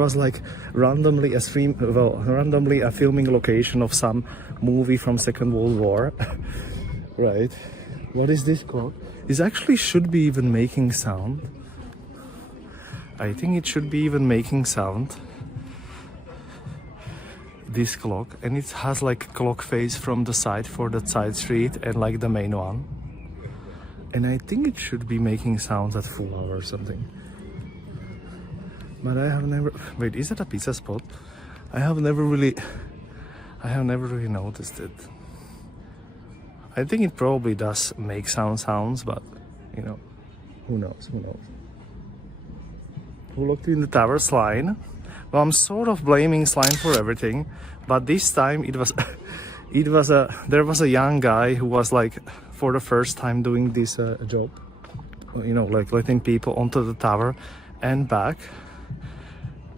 was like randomly a filming location of some movie from Second World War. Right. What is this clock? It actually should be even making sound. I think it should be even making sound. This clock, and it has like clock face from the side for the side street and like the main one. And I think it should be making sounds at full hour or something. But I have never... Wait, is that a pizza spot? I have never really noticed it. I think it probably does make sounds, but you know, who knows? Who looked in the tower? Slime. Well, I'm sort of blaming Slime for everything, but this time there was a young guy who was like for the first time doing this job, you know, like letting people onto the tower and back.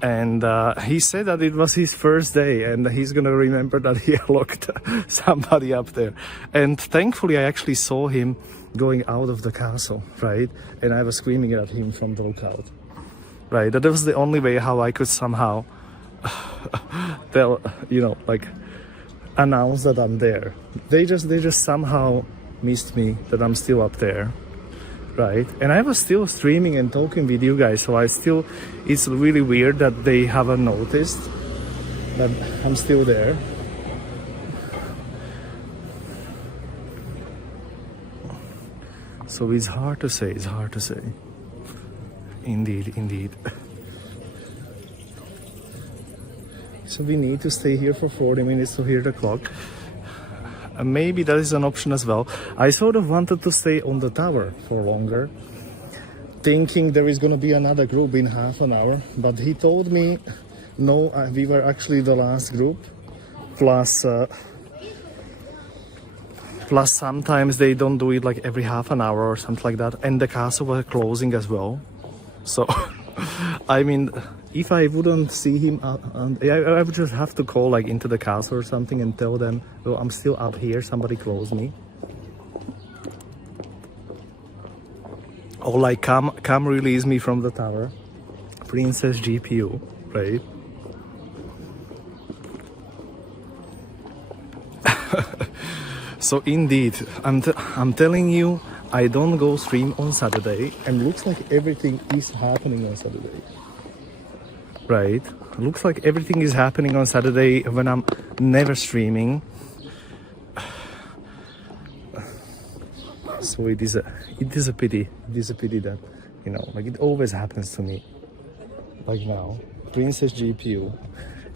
And he said that it was his first day and he's gonna remember that he locked somebody up there. And thankfully I actually saw him going out of the castle, right? And I was screaming at him from the lookout, right? That was the only way how I could somehow tell, you know, like announce that I'm there. They just somehow missed me that I'm still up there. Right, and I was still streaming and talking with you guys, so it's really weird that they haven't noticed that I'm still there. So it's hard to say, Indeed. So we need to stay here for 40 minutes to hear the clock. Maybe that is an option as well. I sort of wanted to stay on the tower for longer, thinking there is going to be another group in half an hour, but he told me no, we were actually the last group, plus sometimes they don't do it like every half an hour or something like that, and the castle was closing as well. So I mean, if I wouldn't see him, I would just have to call like into the castle or something and tell them, oh, I'm still up here, somebody close me. Or like come release me from the tower. Princess GPU, right? So indeed, I'm telling you, I don't go stream on Saturday, and looks like everything is happening on Saturday. Right, looks like everything is happening on Saturday when I'm never streaming. So it is a pity. It is a pity that, you know, like it always happens to me. Like now, Princess GPU.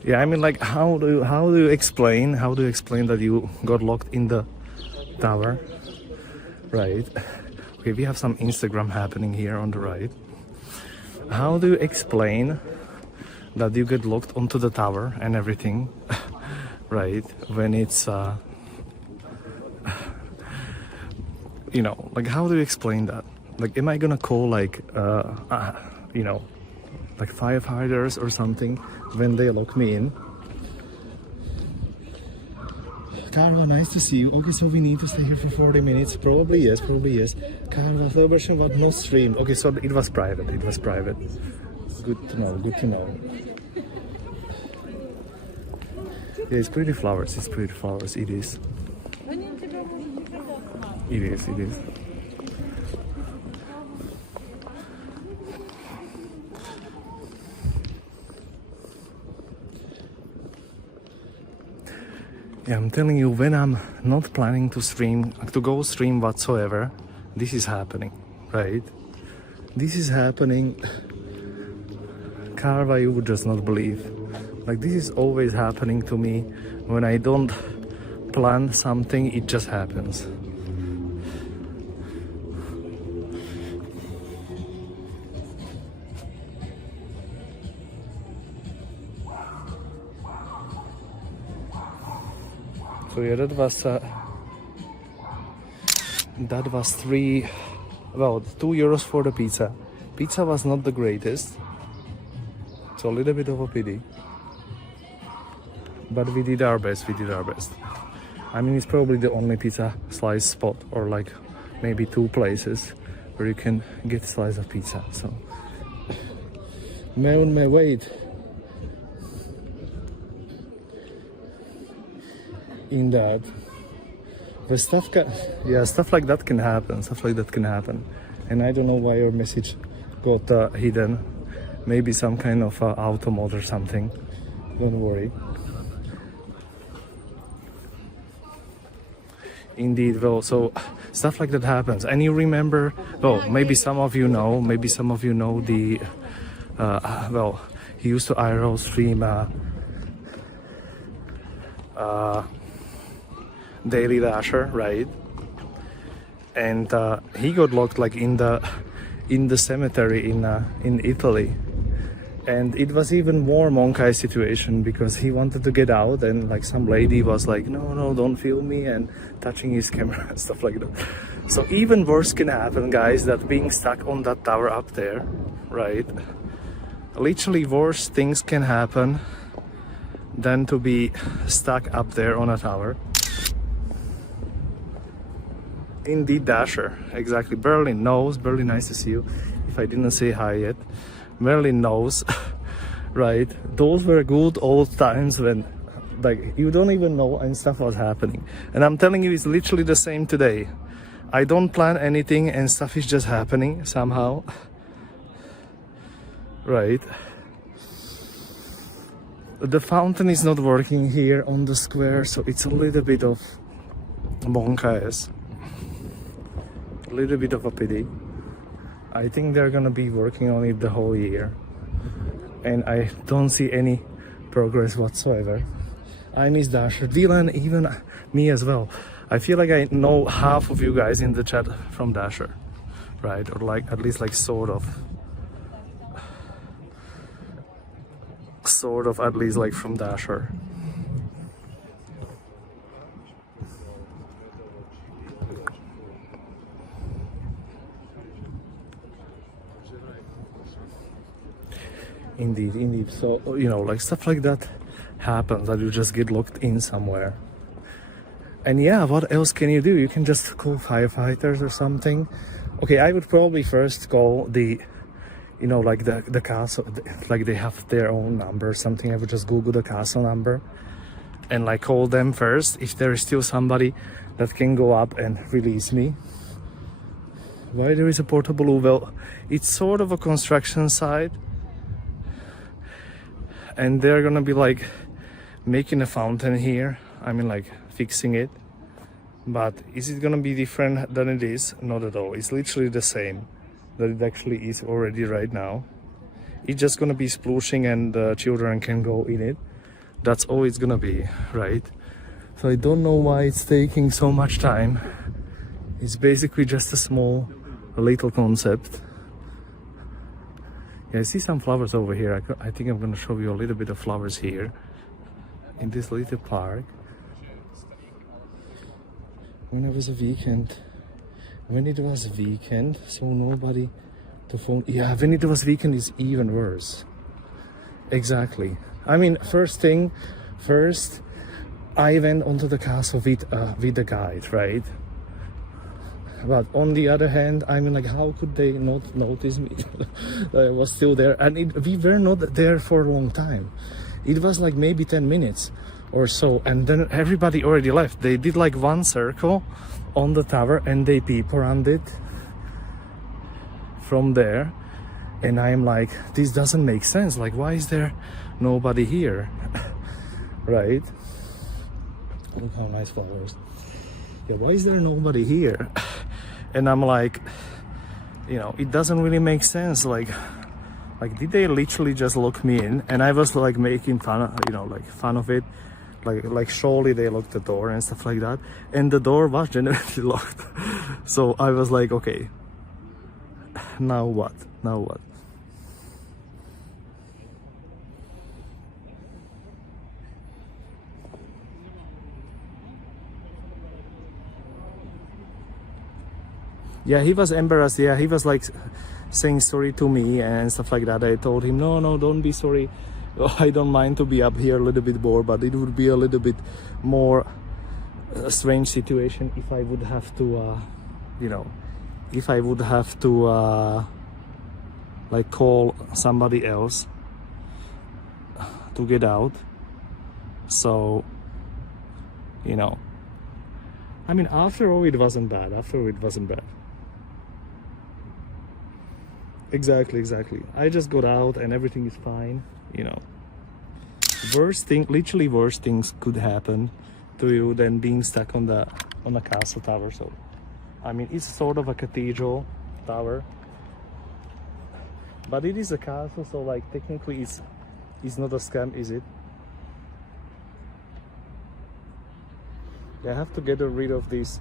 Yeah, I mean, like how do you explain that you got locked in the tower? Right. Okay, we have some Instagram happening here on the right. How do you explain that you get locked onto the tower and everything, right? When it's, you know, like how do you explain that? Like, am I gonna call like, you know, like firefighters or something when they lock me in? Karva, nice to see you. Okay, so we need to stay here for 40 minutes. Probably yes. Karva, the version was not streamed. Okay, so it was private. Good to know. Yeah, it's pretty flowers. It is. Yeah, I'm telling you, when I'm not planning to go stream whatsoever, this is happening, right? This is happening. Karva, you would just not believe. Like, this is always happening to me. When I don't plan something, it just happens. So yeah, that was €2 for the pizza. Pizza was not the greatest. So a little bit of a pity. But we did our best. I mean, it's probably the only pizza slice spot, or like maybe two places where you can get a slice of pizza. So, man, wait. in that. But stuff like that can happen. And I don't know why your message got hidden. Maybe some kind of auto mode or something. Don't worry. Indeed, well, so stuff like that happens. And you remember, well, maybe some of you know the, well, he used to IRL stream Daily Dasher, right? And he got locked like in the cemetery in Italy. And it was even more Monkai situation because he wanted to get out and like some lady was like, no, don't film me, and touching his camera and stuff like that. So even worse can happen, guys, that being stuck on that tower up there, right? Literally worse things can happen than to be stuck up there on a tower. Indeed, Dasher, exactly. Berlin knows, Berlin, nice to see you. If I didn't say hi yet. Merlin knows, right? Those were good old times when, like, you don't even know and stuff was happening. And I'm telling you, it's literally the same today. I don't plan anything and stuff is just happening somehow, right? The fountain is not working here on the square, so it's a little bit of bonkers. A little bit of a pity. I think they're gonna be working on it the whole year, and I don't see any progress whatsoever. I miss Dasher, Dylan, even me as well. I feel like I know half of you guys in the chat from Dasher, right? Or like at least like sort of at least like from Dasher. Indeed. So, you know, like stuff like that happens, that you just get locked in somewhere. And yeah, what else can you do? You can just call firefighters or something. Okay, I would probably first call the, you know, like the castle, like they have their own number or something. I would just Google the castle number and like call them first if there is still somebody that can go up and release me. Why there is a portable? Well, it's sort of a construction site. And they're gonna be like making a fountain here. I mean, like fixing it. But is it gonna be different than it is? Not at all. It's literally the same that it actually is already right now. It's just gonna be splooshing and the children can go in it. That's all it's gonna be, right? So I don't know why it's taking so much time. It's basically just a small little concept. Yeah, I see some flowers over here. I think I'm gonna show you a little bit of flowers here in this little park. When it was a weekend, so nobody to phone. Yeah, when it was weekend, it's even worse. Exactly. I mean, first, I went onto the castle with a guide, right? But on the other hand, I mean, like, how could they not notice me? I was still there, and we were not there for a long time. It was like maybe 10 minutes or so, and then everybody already left. They did like one circle on the tower, and they peep around it from there. And I'm like, this doesn't make sense. Like, why is there nobody here? Right? Look how nice flowers. Yeah, why is there nobody here? And I'm like, you know, it doesn't really make sense. Like did they literally just lock me in? And I was like making fun of, you know, like fun of it. Like surely they locked the door and stuff like that. And the door was genuinely locked. So I was like, okay, now what? Yeah, he was embarrassed. Yeah, he was like saying sorry to me and stuff like that. I told him, no, don't be sorry. I don't mind to be up here a little bit more, but it would be a little bit more strange situation if I would have to, you know, like call somebody else to get out. So you know. I mean, after all, it wasn't bad. After all, it wasn't bad. Exactly. I just got out and everything is fine, you know. Literally worse things could happen to you than being stuck on the castle tower. So, I mean, it's sort of a cathedral tower, but it is a castle, so like technically it's not a scam, is it? I have to get rid of these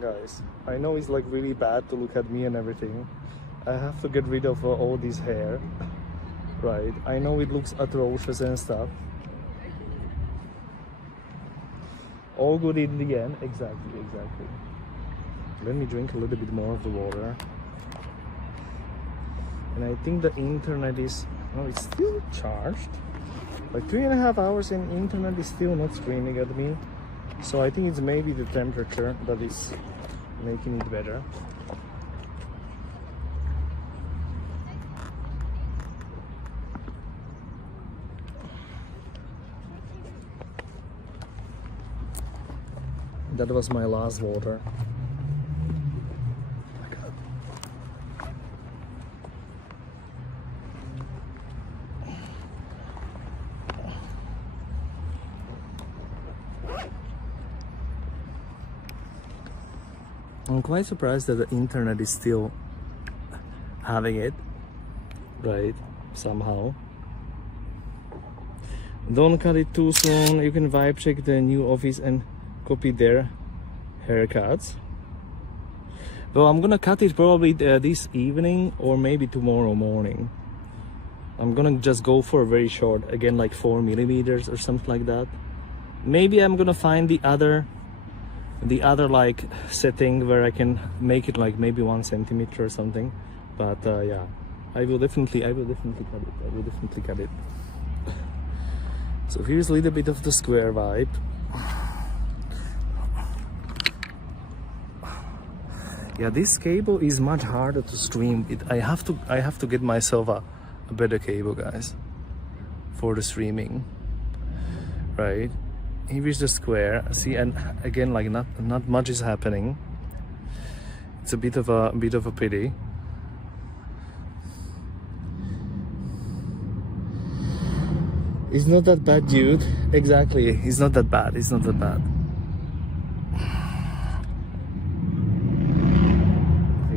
guys. I know it's like really bad to look at me and everything. I have to get rid of all this hair, right? I know it looks atrocious and stuff. All good in the end. Exactly. Let me drink a little bit more of the water. And I think the internet is, oh, it's still charged. Like 3.5 hours and internet is still not screaming at me. So I think it's maybe the temperature that is making it better. That was my last water. I'm quite surprised that the internet is still having it, right? Somehow. Don't cut it too soon. You can vibe check the new office and copy their haircuts. Well, I'm gonna cut it probably this evening or maybe tomorrow morning. I'm gonna just go for a very short, again like 4 millimeters or something like that. Maybe I'm gonna find the other like setting where I can make it like maybe 1 centimeter or something. But yeah, I will definitely cut it. So here's a little bit of the square vibe. Yeah, this cable is much harder to stream. I have to get myself a better cable, guys, for the streaming. Right? Here is the square. See, and again, like not much is happening. It's a bit of a pity. It's not that bad, dude. Exactly. It's not that bad.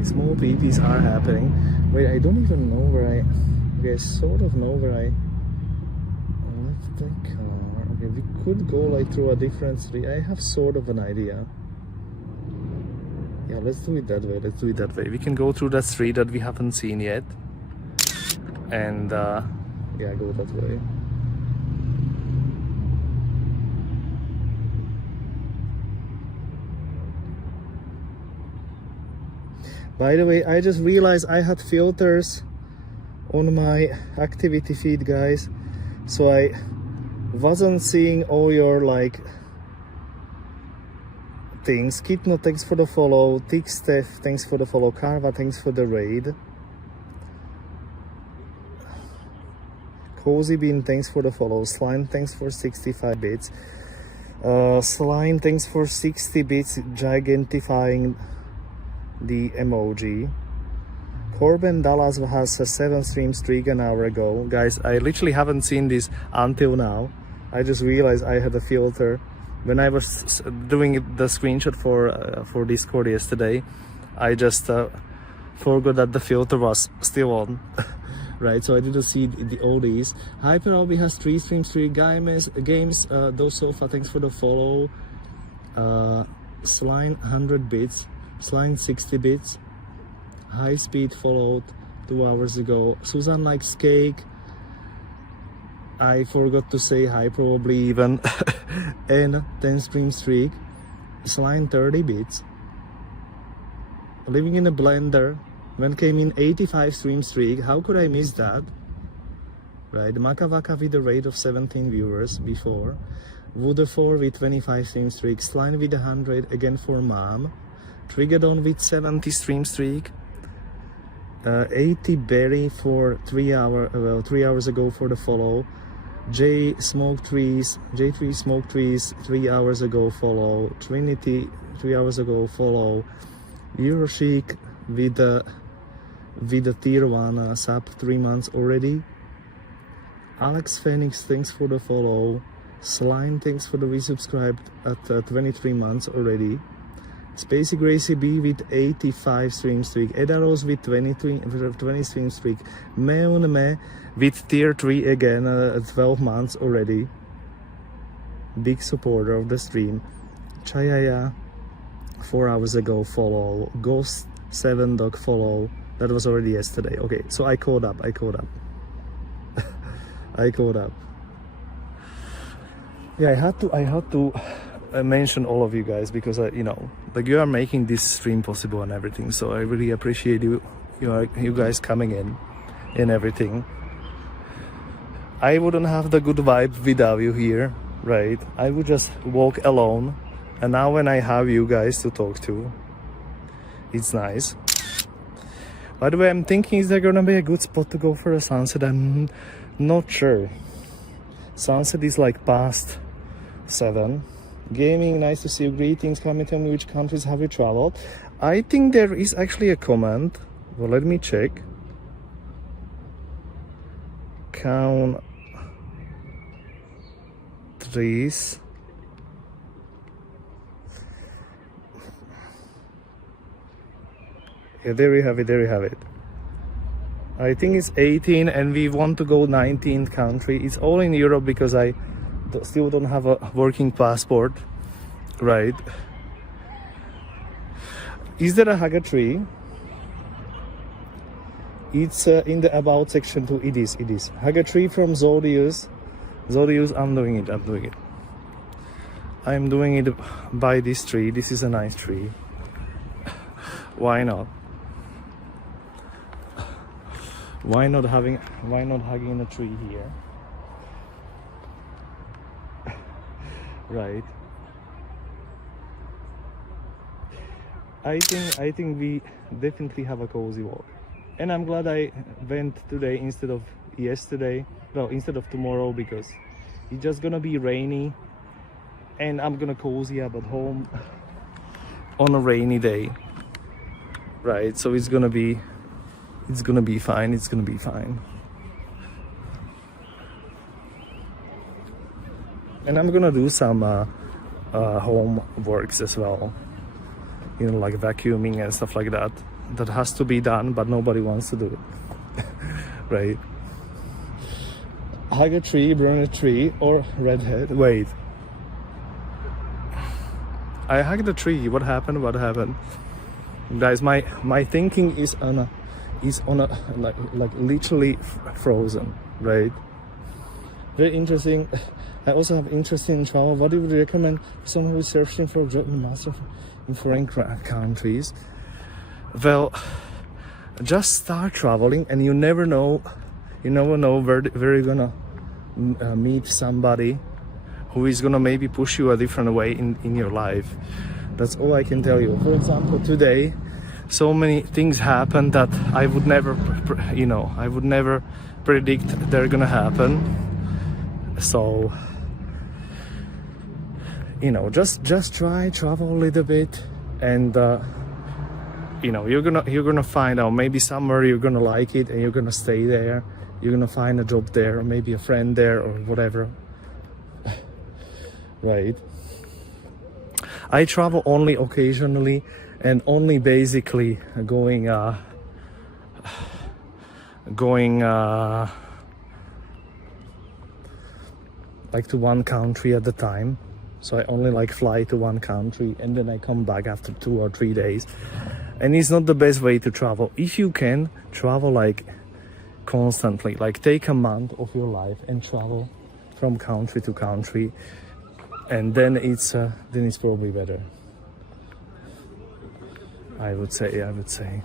Small PPs are happening. Wait, I don't even know where I... Okay, I sort of know where I left the car. Okay, we could go like through a different street. I have sort of an idea. Yeah, let's do it that way. We can go through that street that we haven't seen yet. And yeah, go that way. By the way, I just realized I had filters on my activity feed, guys. So I wasn't seeing all your like things. Kitno, thanks for the follow. Ticksteph, thanks for the follow. Carva, thanks for the raid. Cozy Bean, thanks for the follow. Slime, thanks for 65 bits. Slime, thanks for 60 bits, gigantifying the emoji. Corbin Dallas has a 7 stream streak an hour ago. Guys, I literally haven't seen this until now. I just realized I had a filter. When I was doing the screenshot for Discord yesterday, I just forgot that the filter was still on. Right, so I didn't see the oldies. Hyper Albi has 3 stream streak. Games, those sofa, thanks for the follow. Slime 100 bits. Slime 60 bits. High Speed followed 2 hours ago. Susan likes cake. I forgot to say hi, probably even. And 10 stream streak. Slime 30 bits. Living in a blender. When came in 85 stream streak. How could I miss that? Right, Makavaka with a rate of 17 viewers before. Wooder4 with 25 stream streak. Slime with 100 again for Mom. Trigadon with 70 stream streak. 80 Berry for 3 hours ago for the follow. J3 Smoke Trees 3 hours ago follow, Trinity 3 hours ago follow, Eurochic with the tier 1 sub 3 months already, Alex Phoenix thanks for the follow, Slime thanks for the resubscribed at 23 months already, Spacey Gracie B with 85 stream streak, Edaros with 20 stream streak, Meon Me with tier 3 again, 12 months already. Big supporter of the stream. Chayaya 4 hours ago follow, Ghost 7 Dog follow, that was already yesterday. Okay, so I caught up. I caught up. Yeah, I had to mention all of you guys because you know, like, you are making this stream possible and everything, so I really appreciate you guys coming in and everything. I wouldn't have the good vibe without you here, right? I would just walk alone, and now when I have you guys to talk to, it's nice. By the way, I'm thinking, is there gonna be a good spot to go for a sunset? I'm not sure. Sunset is like past 7. Gaming, nice to see you. Greetings. Come and tell me which countries have you traveled. I think there is actually a comment. Well, let me check. Countries. Yeah, there we have it. I think it's 18 and we want to go 19th country. It's all in Europe because I still don't have a working passport, right? Is there a Haga tree? It's in the about section too. It is. Haga tree from Zodius. I'm doing it. I'm doing it by this tree. This is a nice tree. Why not? Why not hugging a tree here? Right. I think we definitely have a cozy walk. And I'm glad I went today instead of yesterday. Well, instead of tomorrow, because it's just gonna be rainy and I'm gonna cozy up at home on a rainy day. Right, so it's gonna be fine. And I'm gonna do some home works as well, you know, like vacuuming and stuff like that. That has to be done, but nobody wants to do it. Right? Hug a tree, burn a tree, or redhead. Wait, I hugged the tree. What happened? Guys, my thinking is on a like literally frozen, right? Very interesting. I also have interest in travel. What do you recommend for someone who is searching for a job in master in foreign countries? Well, just start traveling, and you never know where you're gonna meet somebody who is gonna maybe push you a different way in your life. That's all I can tell you. For example, today, so many things happen that I would never predict they're gonna happen. So, you know, just travel a little bit, and you know, you're gonna find out maybe somewhere you're gonna like it and you're gonna stay there. You're gonna find a job there, or maybe a friend there, or whatever. Right? I travel only occasionally and only basically going like to one country at the time. So I only like fly to one country and then I come back after 2 or 3 days. And it's not the best way to travel. If you can travel like constantly, like take a month of your life and travel from country to country, and then it's probably better. I would say.